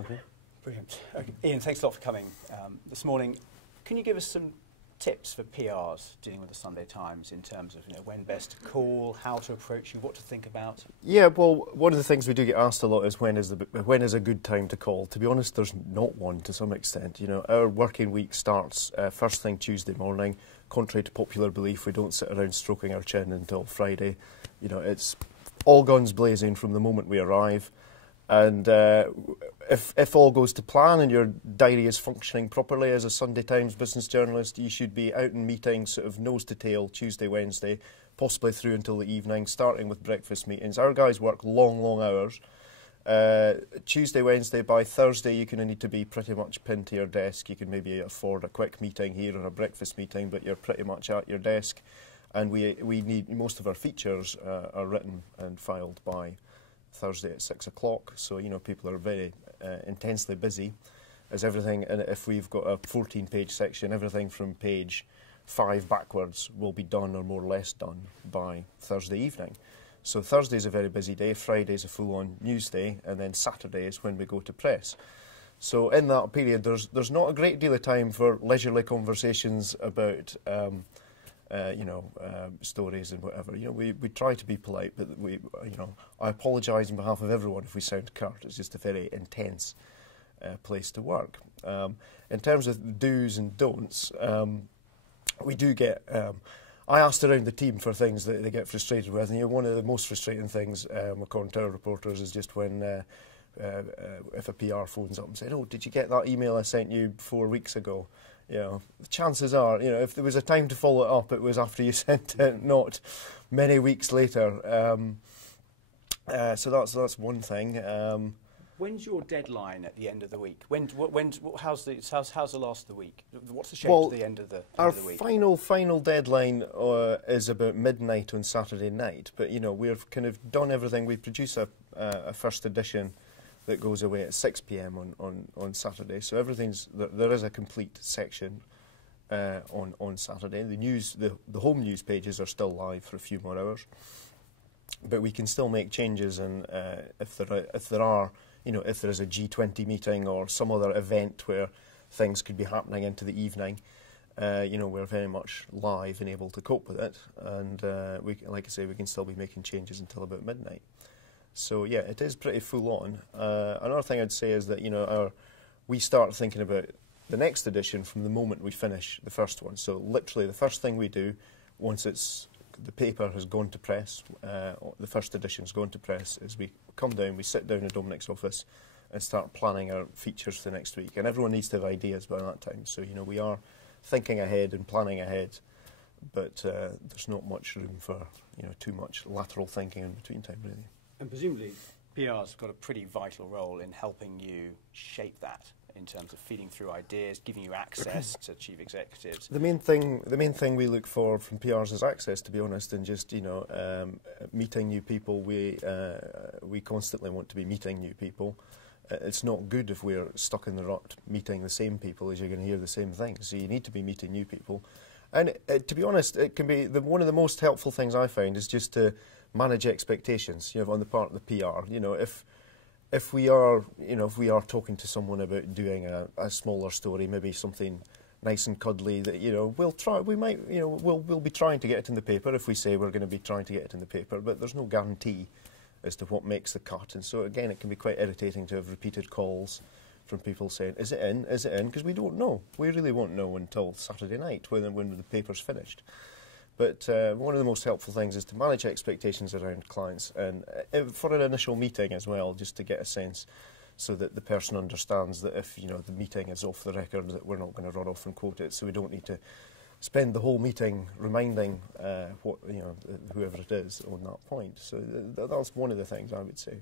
Okay. Brilliant. Okay. Iain, thanks a lot for coming this morning. Can you give us some tips for PRs dealing with the Sunday Times in terms of when best to call, how to approach you, what to think about? Yeah, well, one of the things we do get asked a lot is when is a good time to call. To be honest, there's not one to some extent. Our working week starts first thing Tuesday morning. Contrary to popular belief, we don't sit around stroking our chin until Friday. It's all guns blazing from the moment we arrive. And if all goes to plan and your diary is functioning properly as a Sunday Times business journalist, you should be out in meetings sort of nose to tail Tuesday, Wednesday, possibly through until the evening, starting with breakfast meetings. Our guys work long, long hours. Tuesday, Wednesday, by Thursday, you're going to need to be pretty much pinned to your desk. You can maybe afford a quick meeting here or a breakfast meeting, but you're pretty much at your desk. And we need, most of our features are written and filed by Thursday at 6 o'clock, so people are very intensely busy as everything, and if we've got a 14-page section, everything from page 5 backwards will be done or more or less done by Thursday evening. So Thursday's a very busy day, Friday's a full-on news day, and then Saturday is when we go to press. So in that period there's not a great deal of time for leisurely conversations about stories and whatever. We try to be polite, but I apologise on behalf of everyone if we sound curt. It's just a very intense place to work. In terms of do's and don'ts, we do get. I asked around the team for things that they get frustrated with, and one of the most frustrating things, according to our reporters, is just when if a PR phones up and said, "Oh, did you get that email I sent you 4 weeks ago?" The chances are, if there was a time to follow it up, it was after you sent it, not many weeks later. So that's one thing. When's your deadline at the end of the week? How's the last of the week? What's the shape of the end of the week? Our final deadline is about midnight on Saturday night. But we've kind of done everything. We produce a first edition that goes away at 6 p.m. on Saturday. So there is a complete section on Saturday. The home news pages are still live for a few more hours, but we can still make changes. And if there is a G20 meeting or some other event where things could be happening into the evening, we're very much live and able to cope with it. And like I say, we can still be making changes until about midnight. So yeah, it is pretty full on. Another thing I'd say is that we start thinking about the next edition from the moment we finish the first one. So literally the first thing we do once the paper has gone to press, the first edition's gone to press, is we come down, we sit down in Dominic's office and start planning our features for the next week. And everyone needs to have ideas by that time. So we are thinking ahead and planning ahead, but there's not much room for too much lateral thinking in between time, really. And presumably, PR's got a pretty vital role in helping you shape that in terms of feeding through ideas, giving you access to chief executives. The main thing we look for from PRs is access, to be honest, and just meeting new people. We constantly want to be meeting new people. It's not good if we're stuck in the rut meeting the same people, as you're going to hear the same things. So you need to be meeting new people. And to be honest, it can be one of the most helpful things I find is just to manage expectations, on the part of the PR. If we are talking to someone about doing a smaller story, maybe something nice and cuddly, that we'll be trying to get it in the paper if we say we're going to be trying to get it in the paper, but there's no guarantee as to what makes the cut. And so again, it can be quite irritating to have repeated calls from people saying, "Is it in? Is it in?" Because we don't know. We really won't know until Saturday night when the paper's finished. But one of the most helpful things is to manage expectations around clients, and for an initial meeting as well, just to get a sense, so that the person understands that if the meeting is off the record, that we're not going to run off and quote it. So we don't need to spend the whole meeting reminding whoever it is on that point. So that's one of the things I would say.